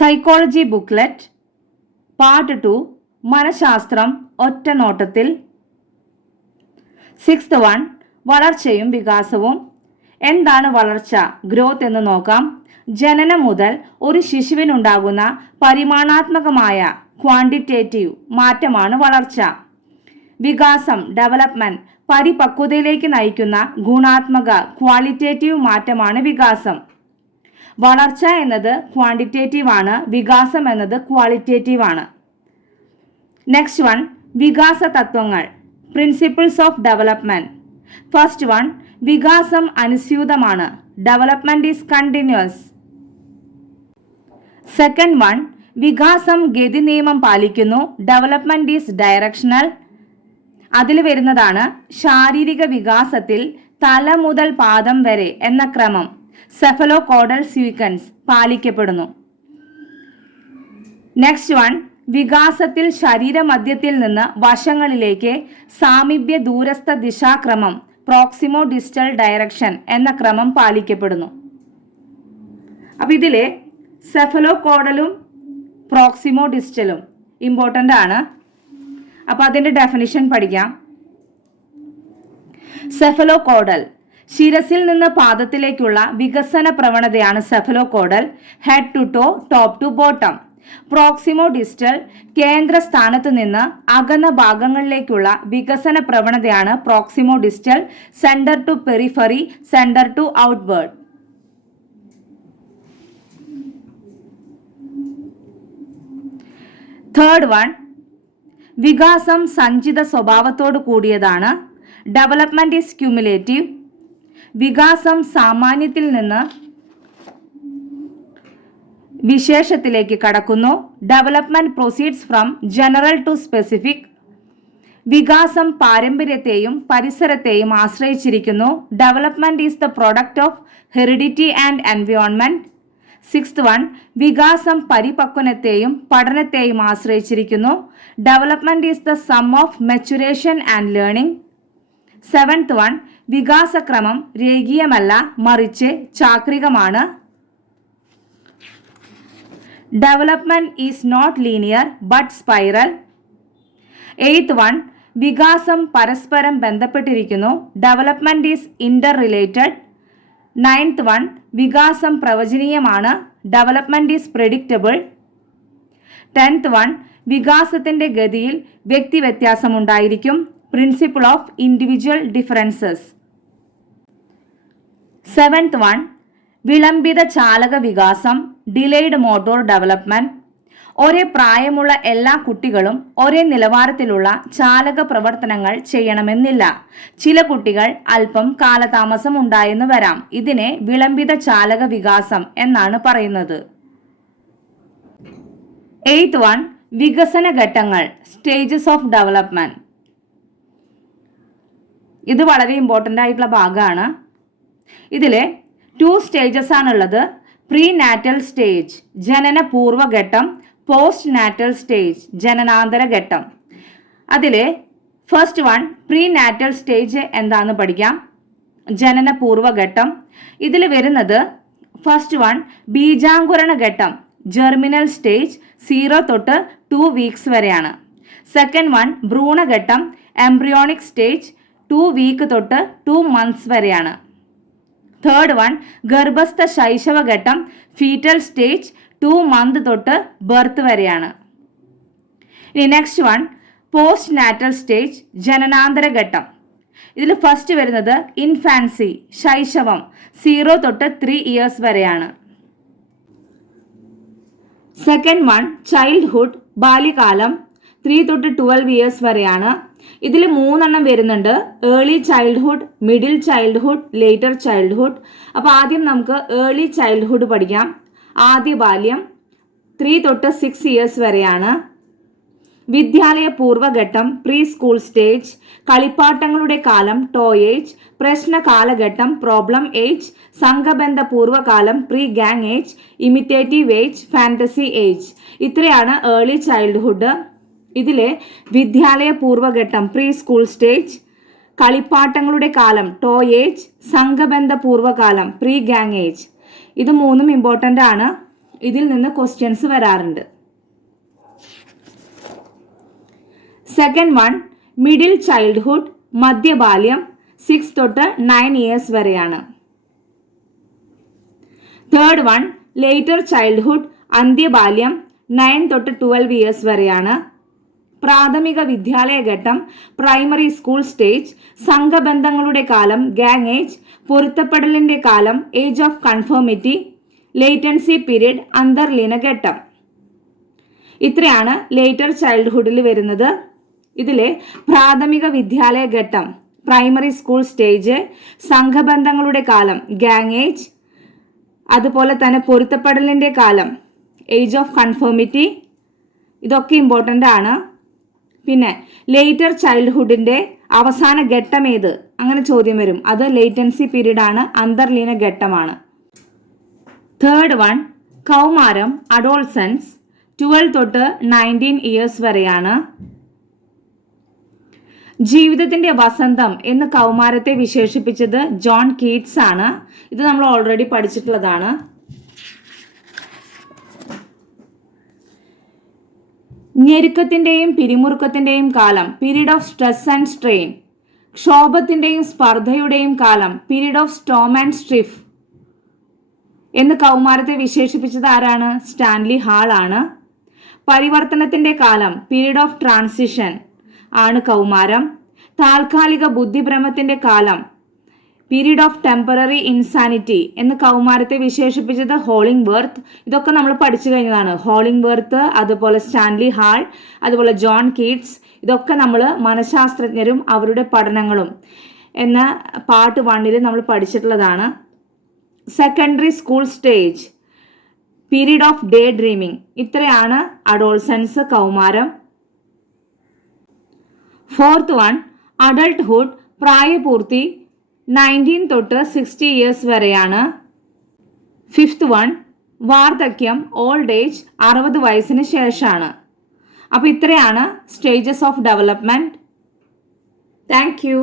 Psychology booklet part 2 മനഃശാസ്ത്രം ഒറ്റ നോട്ടത്തിൽ. 6th വൺ വളർച്ചയും വികാസവും. എന്താണ് വളർച്ച, ഗ്രോത്ത് എന്ന് നോക്കാം. ജനനം മുതൽ ഒരു ശിശുവിനുണ്ടാകുന്ന പരിമാണാത്മകമായ ക്വാണ്ടിറ്റേറ്റീവ് മാറ്റമാണ് വളർച്ച. വികാസം ഡെവലപ്മെന്റ് പരിപക്വതയിലേക്ക് നയിക്കുന്ന ഗുണാത്മക ക്വാളിറ്റേറ്റീവ് മാറ്റമാണ് വികാസം. വളർച്ച എന്നത് ക്വാണ്ടിറ്റേറ്റീവ് ആണ്, വികാസം എന്നത് ക്വാളിറ്റേറ്റീവ് ആണ്. നെക്സ്റ്റ് വൺ വികാസ തത്വങ്ങൾ, principles of development. First one വികാസം അനുസ്യൂതമാണ്, development is continuous. Second one വികാസം ഗതി നിയമം പാലിക്കുന്നു, ഡെവലപ്മെന്റ് ഈസ് ഡയറക്ഷണൽ. അതിൽ വരുന്നതാണ് ശാരീരിക വികാസത്തിൽ തല മുതൽ പാദം വരെ എന്ന ക്രമം സെഫലോകോഡൽ സീക്വൻസ് പാലിക്കപ്പെടുന്നു. നെക്സ്റ്റ് വൺ വികാസത്തിൽ ശരീരമധ്യത്തിൽ നിന്ന് വശങ്ങളിലേക്ക് സാമീപ്യ ദൂരസ്ഥ ദിശാക്രമം പ്രോക്സിമോ ഡിസ്റ്റൽ ഡയറക്ഷൻ എന്ന ക്രമം പാലിക്കപ്പെടുന്നു. അപ്പം ഇതിലെ സെഫലോകോഡലും പ്രോക്സിമോ ഡിസ്റ്റലും ഇമ്പോർട്ടൻ്റ് ആണ്. അപ്പോൾ അതിൻ്റെ ഡെഫിനിഷൻ പഠിക്കാം. സെഫലോകോഡൽ ശിരസിൽ നിന്ന് പാദത്തിലേക്കുള്ള വികസന പ്രവണതയാണ് cephalocaudal, head to toe, top to bottom. Proximodistal കേന്ദ്ര സ്ഥാനത്തു നിന്ന് അകന്ന ഭാഗങ്ങളിലേക്കുള്ള വികസന പ്രവണതയാണ് proximodistal, centre to periphery, centre to outward. Third one വികാസം സഞ്ചിത സ്വഭാവത്തോട് കൂടിയതാണ്, ഡെവലപ്മെന്റ് ഈസ് ക്യുമുലേറ്റീവ്. വികാസം സാമാന്യത്തിൽ നിന്ന് വിശേഷത്തിലേക്ക് കടക്കുന്നു, development proceeds from general to specific. വികാസം പാരമ്പര്യത്തെയും പരിസരത്തെയും ആശ്രയിച്ചിരിക്കുന്നു, development is the product of heredity and environment. Sixth one വികാസം പരിപക്വനത്തെയും പഠനത്തെയും ആശ്രയിച്ചിരിക്കുന്നു, development is the sum of maturation and learning. Seventh one വികാസക്രമം രേഖീയമല്ല, മറിച്ച് ചാക്രികമാണ്, development is not linear but spiral. Eighth one വികാസം പരസ്പരം ബന്ധപ്പെട്ടിരിക്കുന്നു, development is interrelated. Ninth one വികാസം പ്രവചനീയമാണ്, development is predictable. 10th one വികാസത്തിന്റെ ഗതിയിൽ വ്യക്തി വ്യത്യാസമുണ്ടായിരിക്കും, principle of individual differences. 7th one വിളംബിത ചാലക വികാസം, ഡിലേഡ് മോട്ടോർ ഡെവലപ്മെന്റ്. ഒരേ പ്രായമുള്ള എല്ലാ കുട്ടികളും ഒരേ നിലവാരത്തിലുള്ള ചാലക പ്രവർത്തനങ്ങൾ ചെയ്യണമെന്നില്ല. ചില കുട്ടികൾ അല്പം കാലതാമസം ഉണ്ടായെന്ന് വരാം. ഇതിനെ വിളംബിത ചാലക വികാസം എന്നാണ് പറയുന്നത്. 8th വൺ വികസന ഘട്ടങ്ങൾ, സ്റ്റേജസ് ഓഫ് ഡെവലപ്മെന്റ്. ഇത് വളരെ ഇമ്പോർട്ടൻ്റ് ആയിട്ടുള്ള ഭാഗമാണ്. ഇതിൽ 2 സ്റ്റേജസ് ആണുള്ളത്. പ്രീ നാറ്റൽ സ്റ്റേജ് ജനന പൂർവ്വഘട്ടം, പോസ്റ്റ് നാറ്റൽ സ്റ്റേജ് ജനനാന്തര ഘട്ടം. അതിൽ first one pre natal stage എന്താണെന്ന് പഠിക്കാം. ജനന പൂർവ്വഘട്ടം ഇതിൽ വരുന്നത് ഫസ്റ്റ് വൺ ബീജാങ്കുരണ ഘട്ടം, ജെർമിനൽ സ്റ്റേജ് 0 തൊട്ട് 2 വീക്സ് വരെയാണ്. സെക്കൻഡ് വൺ ഭ്രൂണഘട്ടം, എംബ്രിയോണിക് സ്റ്റേജ് 2 വീക്ക് തൊട്ട് 2 മന്ത്സ് വരെയാണ്. തേർഡ് വൺ ഗർഭസ്ഥ ശൈശവഘട്ടം, ഫീറ്റൽ സ്റ്റേജ് 2 മന്ത് തൊട്ട് ബർത്ത് വരെയാണ്. ഇനി next one postnatal stage, ജനനാന്തര ഘട്ടം. ഇതിൽ ഫസ്റ്റ് വരുന്നത് ഇൻഫാൻസി, ശൈശവം 0 തൊട്ട് 3 ഇയേഴ്സ് വരെയാണ്. സെക്കൻഡ് വൺ ചൈൽഡ്ഹുഡ്, ബാല്യകാലം 3 തൊട്ട് 12 ഇയേഴ്സ് വരെയാണ്. ഇതിൽ 3 വരുന്നുണ്ട്, early childhood, middle childhood, later childhood. അപ്പോൾ ആദ്യം നമുക്ക് ഏർലി ചൈൽഡ്ഹുഡ് പഠിക്കാം. ആദ്യ ബാല്യം 3 തൊട്ട് 6 ഇയേഴ്സ് വരെയാണ്. വിദ്യാലയ പൂർവ്വഘട്ടം, പ്രീ സ്കൂൾ സ്റ്റേജ്, കളിപ്പാട്ടങ്ങളുടെ കാലം, ടോയ് ഏജ്, പ്രശ്ന കാലഘട്ടം, പ്രോബ്ലം ഏജ്, സംഘബന്ധ പൂർവ്വകാലം, pre gang age, imitative age, fantasy age. ഇത്രയാണ് ഏർലി ചൈൽഡ്ഹുഡ്. ഇതിലെ വിദ്യാലയ പൂർവ്വഘട്ടം, പ്രീ സ്കൂൾ സ്റ്റേജ്, കളിപ്പാട്ടങ്ങളുടെ കാലം, ടോയ് ഏജ്, സംഘബന്ധ പൂർവ്വകാലം, പ്രീ ഗാങ് ഏജ്. ഇത് മൂന്നും ഇമ്പോർട്ടൻ്റ് ആണ്. ഇതിൽ നിന്ന് ക്വസ്റ്റ്യൻസ് വരാറുണ്ട്. സെക്കൻഡ് വൺ മിഡിൽ ചൈൽഡ്ഹുഡ്, മധ്യബാല്യം 6 തൊട്ട് 9 ഇയേഴ്സ് വരെയാണ്. തേർഡ് വൺ ലേറ്റർ ചൈൽഡ്ഹുഡ്, അന്ത്യബാല്യം 9 തൊട്ട് 12 ഇയേഴ്സ് വരെയാണ്. പ്രാഥമിക വിദ്യാലയ ഘട്ടം, പ്രൈമറി സ്കൂൾ സ്റ്റേജ്, സംഘബന്ധങ്ങളുടെ കാലം, ഗാങ് ഏജ്, പൊരുത്തപ്പെടലിന്റെ കാലം, age of conformity, latency period, അന്തർലീന ഘട്ടം. ഇത്രയാണ് ലേറ്റർ ചൈൽഡ്ഹുഡിൽ വരുന്നത്. ഇതിലെ പ്രാഥമിക വിദ്യാലയ ഘട്ടം, പ്രൈമറി സ്കൂൾ സ്റ്റേജ്, സംഘബന്ധങ്ങളുടെ കാലം, ഗാങ് ഏജ്, അതുപോലെ തന്നെ പൊരുത്തപ്പെടലിന്റെ കാലം, ഏജ് ഓഫ് കൺഫോമിറ്റി, ഇതൊക്കെ ഇമ്പോർട്ടൻ്റ് ആണ്. പിന്നെ ലേറ്റർ ചൈൽഡ്ഹുഡിന്റെ അവസാന ഘട്ടം ഏത്, അങ്ങനെ ചോദ്യം വരും. അത് ലേറ്റൻസി പീരീഡ് ആണ്, അന്തർലീന ഘട്ടമാണ്. തേർഡ് വൺ കൗമാരം, അഡോൾസൻസ് 12 തൊട്ട് 19 ഇയേഴ്സ് വരെയാണ്. ജീവിതത്തിന്റെ വസന്തം എന്ന് കൗമാരത്തെ വിശേഷിപ്പിച്ചത് ജോൺ കീറ്റ്സ് ആണ്. ഇത് നമ്മൾ ഓൾറെഡി പഠിച്ചിട്ടുള്ളതാണ്. ഞെരുക്കത്തിന്റെയും പിരിമുറുക്കത്തിന്റെയും കാലം, period of stress and strain. ക്ഷോഭത്തിന്റെയും സ്പർദ്ധയുടെയും കാലം, period of storm and strife എന്ന് കൗമാരത്തെ വിശേഷിപ്പിച്ചത് ആരാണ്? സ്റ്റാൻലി ഹാൾ ആണ്. പരിവർത്തനത്തിന്റെ കാലം, പീരീഡ് ഓഫ് ട്രാൻസിഷൻ ആണ് കൗമാരം. താൽക്കാലിക ബുദ്ധിഭ്രമത്തിന്റെ കാലം, പീരീഡ് ഓഫ് ടെമ്പററി ഇൻസാനിറ്റി എന്ന് കൗമാരത്തെ വിശേഷിപ്പിച്ചത് ഹോളിംഗ്വർത്ത്. ഇതൊക്കെ നമ്മൾ പഠിച്ചു കഴിഞ്ഞതാണ്. ഹോളിംഗ്വർത്ത്, അതുപോലെ സ്റ്റാൻലി ഹാൾ, അതുപോലെ ജോൺ കീറ്റ്സ്, ഇതൊക്കെ നമ്മൾ മനഃശാസ്ത്രജ്ഞരും അവരുടെ പഠനങ്ങളും എന്ന പാർട്ട് 1 നമ്മൾ പഠിച്ചിട്ടുള്ളതാണ്. Secondary school stage, period of daydreaming. ഇത്രയാണ് അഡോൾസൻസ്, കൗമാരം. ഫോർത്ത് വൺ അഡൾട്ട്ഹുഡ്, പ്രായപൂർത്തി 19 തൊട്ട് 60 ഇയേഴ്സ് വരെയാണ്. ഫിഫ്ത്ത് വൺ വാർദ്ധക്യം, ഓൾഡ് ഏജ് 60 വയസ്സിന് ശേഷമാണ്. അപ്പോൾ ഇത്രയാണ് stages of development. Thank U.